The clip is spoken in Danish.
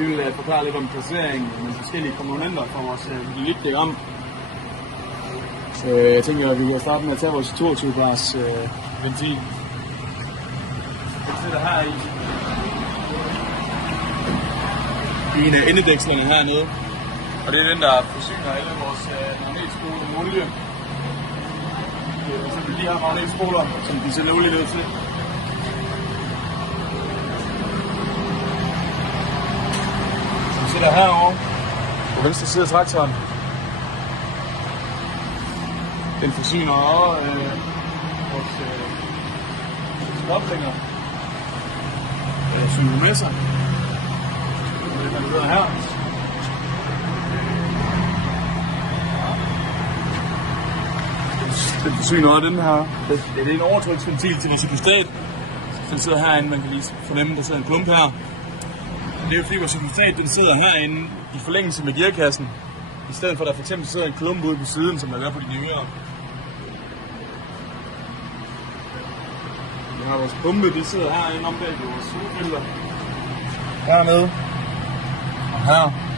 Vi vil forklare lidt om placeringen med forskellige komponenter for vores lygtdiagram. Så jeg tænker, at vi kan starte med at tage vores 22 bars ventil. Den sætter her i en af endedækslerne hernede. Og det er den, der forsyner alle vores magnetspoler med olie. Så det er de her magnetspoler, som de ser olie ud til. Så vi sætter herovre på venstre side af traktoren. Den forsyner også vores koblinger. Synkronesser. Det man hedder her. Den forsyner også den her. Det er en overtryksventil til reciprostat. Den sidder herinde, man kan lige fornemme, der sidder en klump her. Det er jo fordi vores reciprostat, den sidder herinde i forlængelse med gearkassen. I stedet for at der for eksempel sidder en klump ude på siden, som der er på de nyere. Vi har vores pumpe, det sidder herinde om bag vores solfilter. Hernede og her.